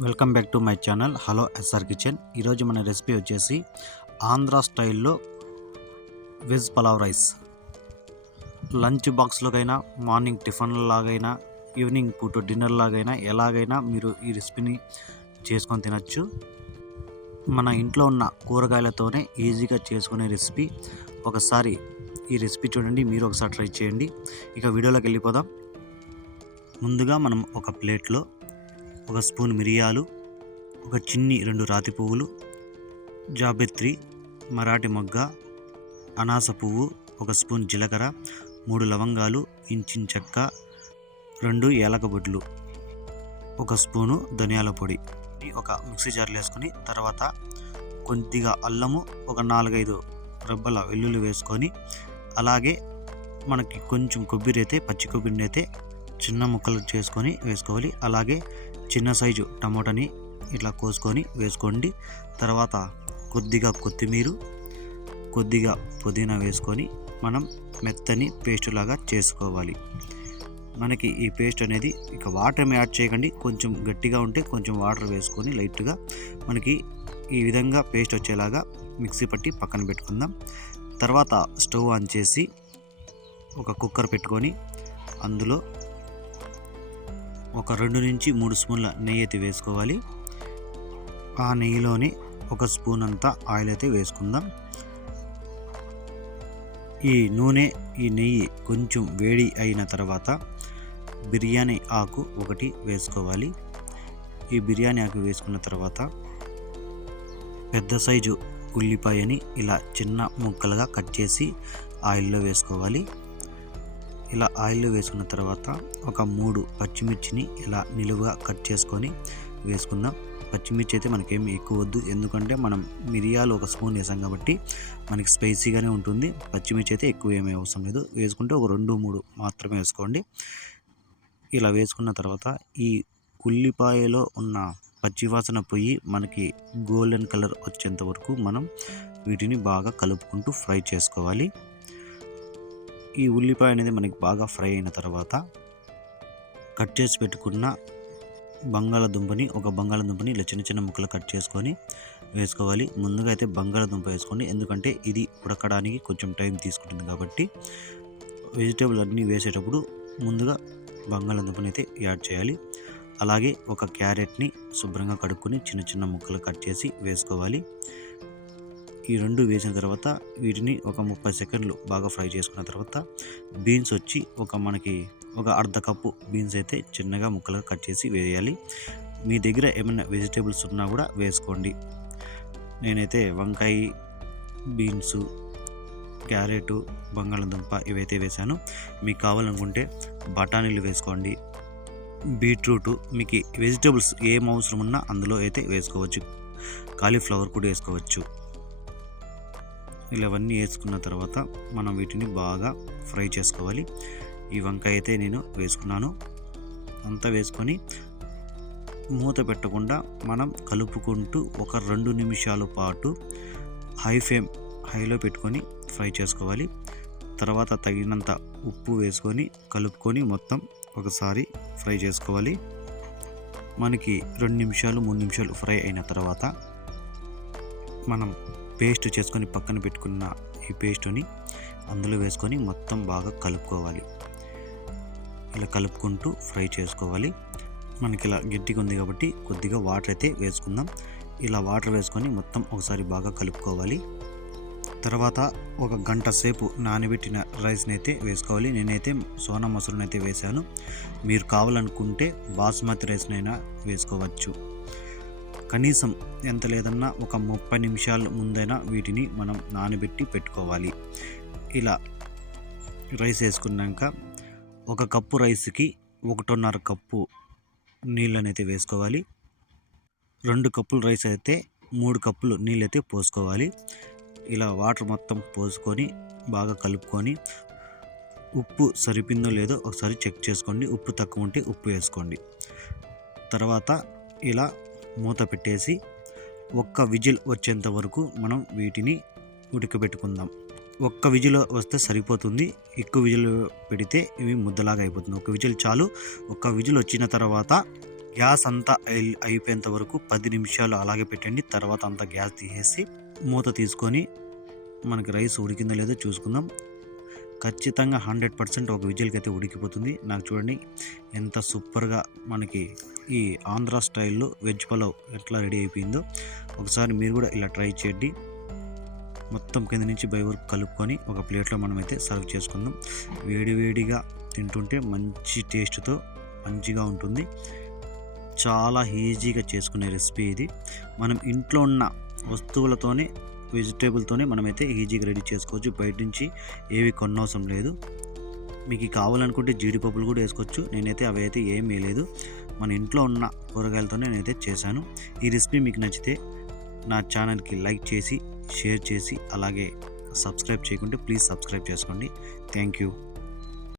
Welcome back to my channel. Hello SR kitchen. ఈరోజు మన recipe వచ్చేసి ఆంధ్ర స్టైల్లో వెజ్ పలావ్ రైస్. లంచ్ బాక్స్లోకైనా మార్నింగ్ టిఫిన్ లాగైనా ఈవినింగ్ పూట డిన్నర్ లాగైనా ఎలాగైనా మీరు ఈ రెసిపీని చేసుకొని తినచ్చు. మన ఇంట్లో ఉన్న కూరగాయలతోనే ఈజీగా చేసుకునే రెసిపీ. ఒకసారి ఈ రెసిపీ చూడండి మీరు ఒకసారి ట్రై చేయండి. ఇక వీడియోలోకి వెళ్ళిపోదాం. ముందుగా మనం ఒక ప్లేట్లో ఒక స్పూన్ మిరియాలు ఒక చిన్ని రెండు రాతి పువ్వులు జాబెత్రి మరాఠీ మొగ్గ అనాస పువ్వు ఒక స్పూన్ జీలకర్ర మూడు లవంగాలు ఇంచిన్ చెక్క రెండు ఏలకబొడ్లు ఒక స్పూను ధనియాల పొడి. ఒక మిక్సీ జార్లో వేసుకొని తర్వాత కొద్దిగా అల్లము ఒక నాలుగైదు రెబ్బల వెల్లుల్లి వేసుకొని అలాగే మనకి కొంచెం కొబ్బరి అయితే పచ్చి కొబ్బరిని అయితే చిన్న ముక్కలు చేసుకొని వేసుకోవాలి. అలాగే చిన్న సైజు టమోటాని ఇట్లా కోసుకొని వేసుకోండి. తర్వాత కొద్దిగా కొత్తిమీర కొద్దిగా పుదీనా వేసుకొని మనం మెత్తని పేస్ట్ లాగా చేసుకోవాలి. మనకి ఈ పేస్ట్ అనేది ఇక వాటర్ యాడ్ చేయకండి. కొంచెం గట్టిగా ఉంటే కొంచెం వాటర్ వేసుకొని లైట్గా మనకి ఈ విధంగా పేస్ట్ వచ్చేలాగా మిక్సీ పట్టి పక్కన పెట్టుకుందాం. తర్వాత స్టవ్ ఆన్ చేసి ఒక కుక్కర్ పెట్టుకొని అందులో ఒక రెండు నుంచి మూడు స్పూన్ల నెయ్యి అయితే వేసుకోవాలి. ఆ నెయ్యిలోని ఒక స్పూన్ అంతా ఆయిల్ అయితే వేసుకుందాం. ఈ నూనె ఈ నెయ్యి కొంచెం వేడి అయిన తర్వాత బిర్యానీ ఆకు ఒకటి వేసుకోవాలి. ఈ బిర్యానీ ఆకు వేసుకున్న తర్వాత పెద్ద సైజు ఉల్లిపాయని ఇలా చిన్న ముక్కలుగా కట్ చేసి ఆయిల్లో వేసుకోవాలి. ఇలా ఆయిల్లో వేసుకున్న తర్వాత ఒక మూడు పచ్చిమిర్చిని ఇలా నిలువుగా కట్ చేసుకొని వేసుకుందాం. పచ్చిమిర్చి అయితే మనకేమి ఎక్కువ వద్దు. ఎందుకంటే మనం మిరియాలు ఒక స్పూన్ వేసాం కాబట్టి మనకి స్పైసీగానే ఉంటుంది. పచ్చిమిర్చి అయితే ఎక్కువ ఏమీ అవసరం లేదు. వేసుకుంటే ఒక రెండు మూడు మాత్రమే వేసుకోండి. ఇలా వేసుకున్న తర్వాత ఈ ఉల్లిపాయలో ఉన్న పచ్చివాసన పోయి మనకి గోల్డెన్ కలర్ వచ్చేంత వరకు మనం వీటిని బాగా కలుపుకుంటూ ఫ్రై చేసుకోవాలి. ఈ ఉల్లిపాయ అనేది మనకి బాగా ఫ్రై అయిన తర్వాత కట్ చేసి పెట్టుకున్న బంగాళదుంపని ఒక బంగాళదుంపని ఇలా చిన్న చిన్న ముక్కలు కట్ చేసుకొని వేసుకోవాలి. ముందుగా అయితే బంగాళదుంప వేసుకోండి. ఎందుకంటే ఇది ఉడకడానికి కొంచెం టైం తీసుకుంటుంది కాబట్టి వెజిటేబుల్ అన్నీ వేసేటప్పుడు ముందుగా బంగాళదుంపని అయితే యాడ్ చేయాలి. అలాగే ఒక క్యారెట్ని శుభ్రంగా కడుక్కొని చిన్న చిన్న ముక్కలు కట్ చేసి వేసుకోవాలి. ఈ రెండు వేసిన తర్వాత వీటిని ఒక ముప్పై సెకండ్లు బాగా ఫ్రై చేసుకున్న తర్వాత బీన్స్ వచ్చి ఒక మనకి ఒక అర్ధ కప్పు బీన్స్ అయితే చిన్నగా ముక్కలుగా కట్ చేసి వేయాలి. మీ దగ్గర ఏమైనా వెజిటేబుల్స్ ఉన్నా కూడా వేసుకోండి. నేనైతే వంకాయ బీన్స్ క్యారెట్ బంగాళదుంప ఇవైతే వేసాను మీకు కావాలనుకుంటే బఠానీలు వేసుకోండి. బీట్రూట్ మీకు వెజిటేబుల్స్ ఏం అవసరం ఉన్నా అందులో అయితే వేసుకోవచ్చు. కాలీఫ్లవర్ కూడా వేసుకోవచ్చు. ఇలా అవన్నీ వేసుకున్న తర్వాత మనం వీటిని బాగా ఫ్రై చేసుకోవాలి. ఈ వంకాయ అయితే నేను వేసుకున్నాను. అంతా వేసుకొని మూత పెట్టకుండా మనం కలుపుకుంటూ ఒక రెండు నిమిషాల పాటు హై ఫ్లేమ్ హైలో పెట్టుకొని ఫ్రై చేసుకోవాలి. తర్వాత తగినంత ఉప్పు వేసుకొని కలుపుకొని మొత్తం ఒకసారి ఫ్రై చేసుకోవాలి. మనకి రెండు నిమిషాలు మూడు నిమిషాలు ఫ్రై అయిన తర్వాత మనం పేస్ట్ చేసుకొని పక్కన పెట్టుకున్న ఈ పేస్ట్ని అందులో వేసుకొని మొత్తం బాగా కలుపుకోవాలి. ఇలా కలుపుకుంటూ ఫ్రై చేసుకోవాలి. మనకి ఇలా గట్టిగా ఉంది కాబట్టి కొద్దిగా వాటర్ అయితే వేసుకుందాం. ఇలా వాటర్ వేసుకొని మొత్తం ఒకసారి బాగా కలుపుకోవాలి. తర్వాత ఒక గంట సేపు నానబెట్టిన రైస్ని అయితే వేసుకోవాలి. నేనైతే సోనా మసూరుని అయితే వేశాను. మీరు కావాలనుకుంటే బాస్మతి రైస్నైనా వేసుకోవచ్చు. కనీసం ఎంత లేదన్నా ఒక ముప్పై నిమిషాల ముందైనా వీటిని మనం నానబెట్టి పెట్టుకోవాలి. ఇలా రైస్ వేసుకున్నాక ఒక కప్పు రైస్కి ఒకటిన్నర కప్పు నీళ్ళనైతే వేసుకోవాలి. రెండు కప్పులు రైస్ అయితే మూడు కప్పులు నీళ్ళైతే పోసుకోవాలి. ఇలా వాటర్ మొత్తం పోసుకొని బాగా కలుపుకొని ఉప్పు సరిపోయిందో లేదో ఒకసారి చెక్ చేసుకోండి. ఉప్పు తక్కువ ఉంటే ఉప్పు వేసుకోండి. తర్వాత ఇలా మూత పెట్టేసి ఒక్క విజిల్ వచ్చేంత వరకు మనం వీటిని ఉడకబెట్టుకుందాం. ఒక్క విజిల్ వస్తే సరిపోతుంది. ఎక్కువ విజిల్ పెడితే ఇవి ముద్దలాగా అయిపోతుంది. ఒక విజిల్ చాలు. ఒక్క విజిల్ వచ్చిన తర్వాత గ్యాస్ అంతా అయి- అయిపోయేంత వరకు పది నిమిషాలు అలాగే పెట్టండి. తర్వాత అంతా గ్యాస్ తీసేసి మూత తీసుకొని మనకి రైస్ ఉడికిందో లేదో చూసుకుందాం. ఖచ్చితంగా హండ్రెడ్ పర్సెంట్ ఒక విజిల్కి అయితే ఉడికిపోతుంది. నాకు చూడండి ఎంత సూపర్గా మనకి ఈ ఆంధ్ర స్టైల్లో వెజ్ పలావ్ ఎట్లా రెడీ అయిపోయిందో. ఒకసారి మీరు కూడా ఇలా ట్రై చేయండి. మొత్తం కింద నుంచి బై వరకు కలుపుకొని ఒక ప్లేట్లో మనమైతే సర్వ్ చేసుకుందాం. వేడివేడిగా తింటుంటే మంచి టేస్ట్తో మంచిగా ఉంటుంది. చాలా ఈజీగా చేసుకునే రెసిపీ ఇది. మనం ఇంట్లో ఉన్న వస్తువులతోనే వెజిటేబుల్తోనే మనమైతే ఈజీగా రెడీ చేసుకోవచ్చు. బయట నుంచి ఏవి కొనవసరం లేదు. మీకు కావాలనుకుంటే జీడిపప్పులు కూడా వేసుకోవచ్చు. నేనైతే అవి అయితే ఏం వేయలేదు. మన ఇంట్లో ఉన్న కూరగాయలతోనే నేనైతే చేశాను. ఈ రెసిపీ మీకు నచ్చితే నా ఛానల్కి లైక్ చేసి షేర్ చేసి అలాగే సబ్స్క్రైబ్ చేయకుంటే ప్లీజ్ సబ్స్క్రైబ్ చేసుకోండి. Thank you.